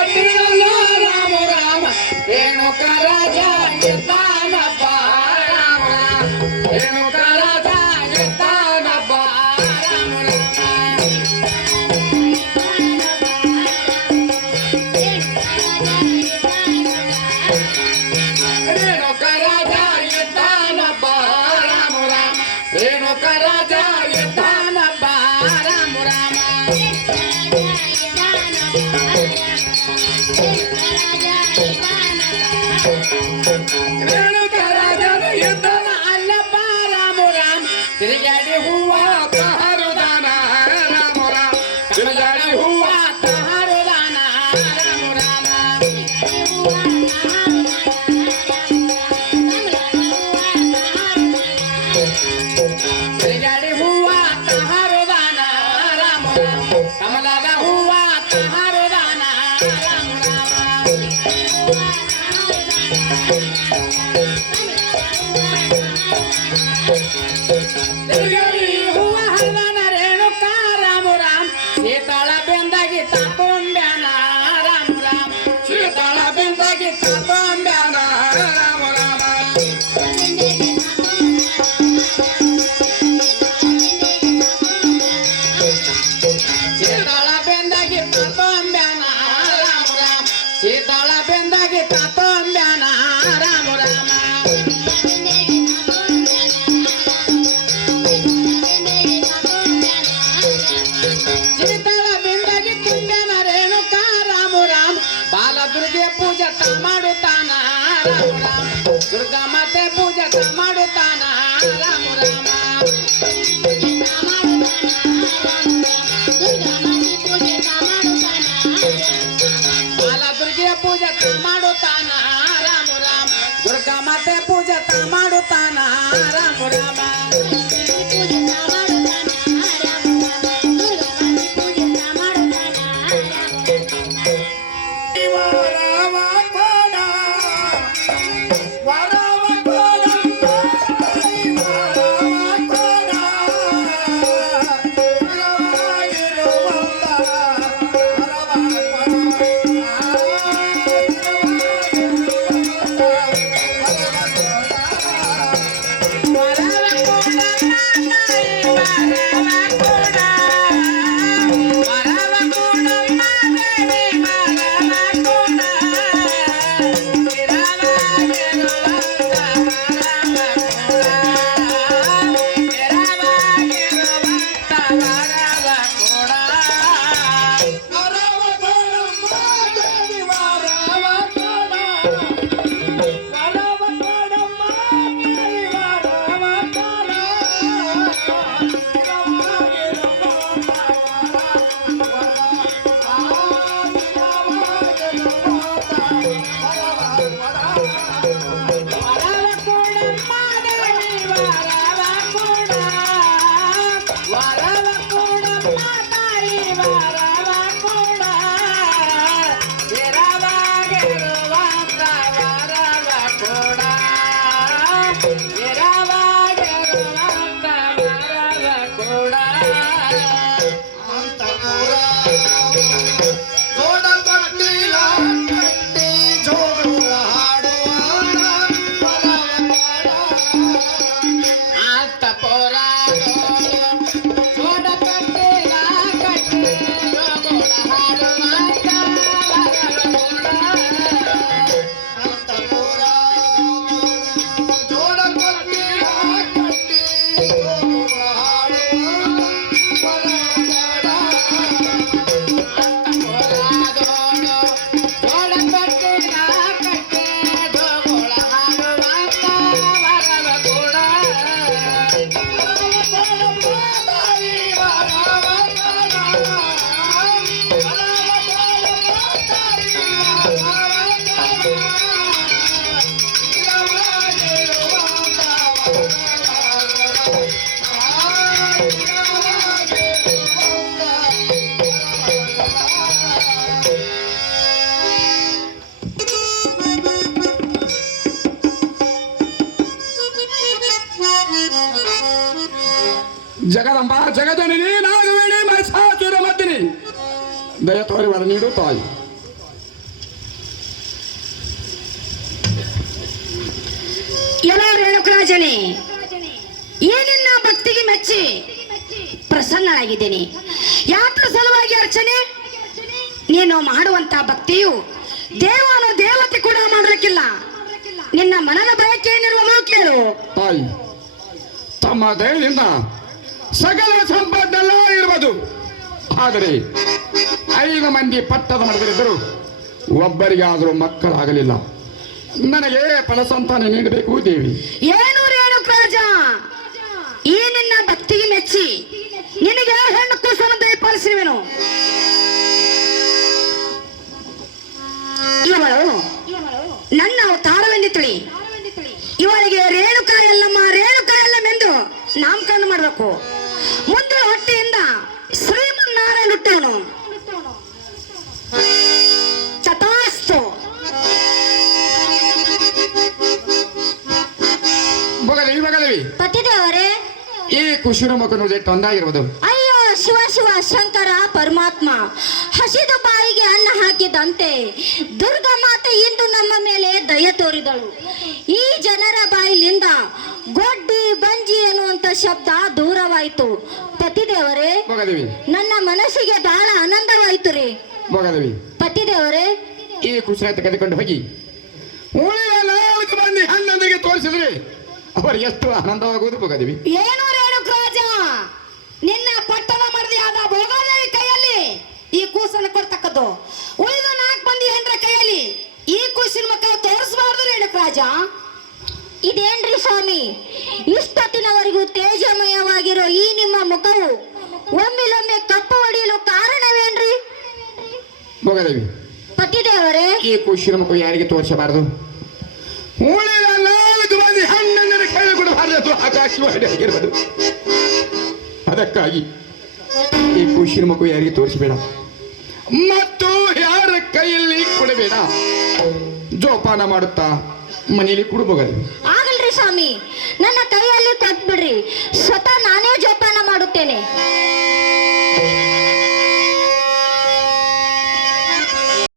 ರಾಮ ರಾಮ ರೇಣುಕ ರಾಜ ಎದ್ದಾನಪ್ಪ ರಾಮ ರಾಮ ರೇಣುಕ ರಾಜ ಎದ್ದಾನಪ್ಪ ರಾಮ ರೇಣುಕ ರಾಜ ಎದ್ದಾನಪ್ಪ ರಾಮ ರಾಮ ರೇಣುಕ ರಾಜ ಎದ್ದಾನಪ್ಪ ರಾಮ ರಾಮ ರೇಣುಕ ರಾಜನ ಎದ್ದಾನ ಅಲ್ಲಪ್ಪ ರಾಮ ರಾಮ ತಿರುಗಾಡಿ ಹೂವ ಹರುದಾನ ರಾಮ ರಾಮ ತಿರುಗಾಡಿ ಹೂವ ಹರುದಾನ ರಾಮ ರಾಮ ತಿರುಗಾಡಿ ಹೂವ ಹರುದಾನ ರಾಮ ರಾಮ ಕಮಲದ ಹೂವ ಹರುದಾನ ರಾಮ ರಾಮ ತಿರುಗಾಡಿ ಹೂವ ಹರಿದಾನ ರೇಣುಕ ರಾಮ ರಾಮ ಸೀತಾಳ ಬೆಂದಾಗಿ ತಾತೊಂಬ್ಯಾನ ರಾಮ ರಾಮ ಸೀತಾಳ ಬೆಂದಾಗಿ ತಾತೊಂಬ್ಯಾನ ರಾಮ ರಾಮ ಸೀತಾಳ ಬೆಂದಾಗಿ ತಾತೊಂಬ್ಯಾನ ರಾಮ ರಾಮ ಸೀತಾಳ ಬೆಂದಾಗಿ ತಾತೊಂಬ್ಯಾನ ರಾಮ ರಾಮ ಸೀತಾಳ ಬೆಂದಾಗಿ ತುಂಬ್ಯಾನ ರೇಣುಕ ರಾಮ ರಾಮ ಬಾಲದುರ್ಗೆ ಪೂಜೆ ತಾ ಮಾಡುತ್ತಾನ ರಾಮ ರಾಮ ದುರ್ಗಾ ಮಾತೆ ಪೂಜೆ ತಾ ಮಾಡುತ್ತಾನ ರಾಮ ರಾಮ ಬಾಲದುರ್ಗೆ ಪೂಜೆ ತಾ ಮಾಡುತ್ತಾನ ರಾಮ ರಾಮ ದುರ್ಗಾ ಮಾತೆ ಪೂಜೆ ತಾ ಮಾಡುತ್ತಾನ ರಾಮ ರಾಮ ಜಗದಂಬ ಜಗಜನನಿ ನಾಗವೇಣಿ ಮಹಿಷಾಸುರ ಮರ್ದಿನಿ ದಯ ತೋರಿ ವರ ನೀಡು ತಾಯಿ. ಎಲ್ಲ ರೇಣುಕರಾಜನೇ, ಈ ನಿನ್ನ ಭಕ್ತಿಗೆ ಮೆಚ್ಚಿ ಪ್ರಸನ್ನಳಾಗಿದ್ದೇನೆ. ಯಾತ್ರ ಸಲುವಾಗಿ ಅರ್ಚನೆ? ನೀನು ಮಾಡುವಂತ ಭಕ್ತಿಯು ದೇವನು ದೇವತೆ ಕೂಡ ಮಾಡಲಿಕ್ಕಿಲ್ಲ. ನಿನ್ನ ಮನದ ಬಯಕೆ ಏನಿರುವುದು ಕೇಳು. ತಾಯಿ, ತಮ್ಮ ದಯದಿಂದ ಸಕಲ ಸಂಪತ್ತೆಲ್ಲ ಇರುವುದು. ಆದರೆ 5 ಮಂದಿ ಪಟ್ಟದ ಮಡದರಿದ್ದರು, ಒಬ್ಬರಿಗಾದರೂ ಮಕ್ಕಳಾಗಲಿಲ್ಲ. ನನಗೆ ಫಲಸಂತಾನ ನೀಡಬೇಕು ದೇವಿ. ಏನು ರೇಣುಕರಾಜ, ಈ ನಿನ್ನ ಭಕ್ತಿಗೆ ಮೆಚ್ಚಿ ನಿನಗೆ ಹೆಣ್ಣು ಕೂಸನ್ನು ದಯಪಾಲಿಸಿರುವೆನು. ಇವಳು ನನ್ನ ಅವತಾರವೆಂದು ತಿಳಿ. ಇವಳಿಗೆ ರೇಣುಕಾ ಎಲ್ಲಮ್ಮ ಎಂದು ನಾಮಕರಣ ಮಾಡಬೇಕು. ಮುಂದೆ ಹೊಟ್ಟೆಯಿಂದ ಶ್ರೀಮನ್ನಾರಾಯಣ ಹುಟ್ಟವನು. ತಥಾಸ್ತು. ಬಗದೇವಿ, ಪತಿದೇವರೇ, ಈ ಕುಶಿರ ಮಗನು ಎಷ್ಟು ಒಂದಾಗಿರುವುದು. ಅಯ್ಯೋ ಶಿವ ಶಿವ ಶಂಕರ ಪರಮಾತ್ಮ, ಹಸಿದ ಬಾಯಿಗೆ ಅನ್ನ ಹಾಕಿದಂತೆ ದುರ್ಗಾ ಮಾತೆ ಇಂದು ನಮ್ಮ ಮೇಲೆ ದಯ ತೋರಿದಳು. ಈ ಜನರ ಬಾಯಿಲಿಂದ ಗೊಡ್ಡಿ ಬಂಜಿ ಎನ್ನುವಂತ ಶಬ್ದ ದೂರವಾಯಿತು. ಪತಿದೇವರೇ, ನನ್ನ ಮನಸ್ಸಿಗೆ ಬಹಳ ಆನಂದವಾಯಿತು ರೀ. ಪತಿದೇವರೇ, ಈ ಕುಶಲ ತೆಗೆದುಕೊಂಡು ಹೋಗಿ ಉಳಿದ 4 ಮಂದಿ ಹನ್ನೊಂದಿಗೆ ತೋರಿಸಿದ್ರೆ ಅವರಿಗೆ ಎಷ್ಟು ಆನಂದವಾಗುವುದು. ಭೋಗದೇವಿ, ಏನು ರೇಣುಕರಾಜ, ನಿನ್ನ ಪಟ್ಟದ ಮಡದಿಯಾದ ಭೋಗದೇವಿ ಕೈಯಲ್ಲಿ ಈ ಕೂಸನ್ನು ಕೊಡ್ತಕ್ಕದ್ದು. ಉಳಿದ 4 ಮಂದಿ ಹೆಂಡ್ರ ಕೈಯಲ್ಲಿ ಈ ಕೂಸಿನ ಮಕ್ಕಳು ತೋರಿಸಬಾರ್ದು ರೇಣುಕರಾಜ. ಇದೇನ್ರಿ ಸ್ವಾಮಿ, ಇಷ್ಟೊತ್ತಿನವರೆಗೂ ತೇಜಮಯವಾಗಿರೋ ಈ ನಿಮ್ಮ ಮುಖವು ಒಮ್ಮೆಲೊಮ್ಮೆ ಕಪ್ಪು ಹೊಡೆಯಲು ಕಾರಣವೇನ್ರಿ? ಭೋಗದೇವಿ, ಪತಿದೇವರೇ, ಈ ಕುಶಿನ ಮಕ್ಕಳು ಯಾರಿಗೆ ತೋರಿಸಬಾರದು. ಉಳಿದ 4 ಮಂದಿ ಹಣ್ಣನ್ನು ಕೈಲಿ ಕೊಡಬಾರದು. ಆಗಿರ್ಬೋದು. ಅದಕ್ಕಾಗಿ ಈ ಕುಶಿನ ಮಕ್ಕಳು ಯಾರಿಗೆ ತೋರಿಸಬೇಡ ಮತ್ತು ಯಾರ ಕೈಯಲ್ಲಿ ಕೊಡಬೇಡ. ಜೋಪಾನ ಮಾಡುತ್ತಾ ಮನೆಯಲ್ಲಿ ಕೊಡಬಹುದು. ಆಗಲ್ರಿ ಸ್ವಾಮಿ, ನನ್ನ ಕೈಯಲ್ಲಿ ಕೊಟ್ಬಿಡ್ರಿ.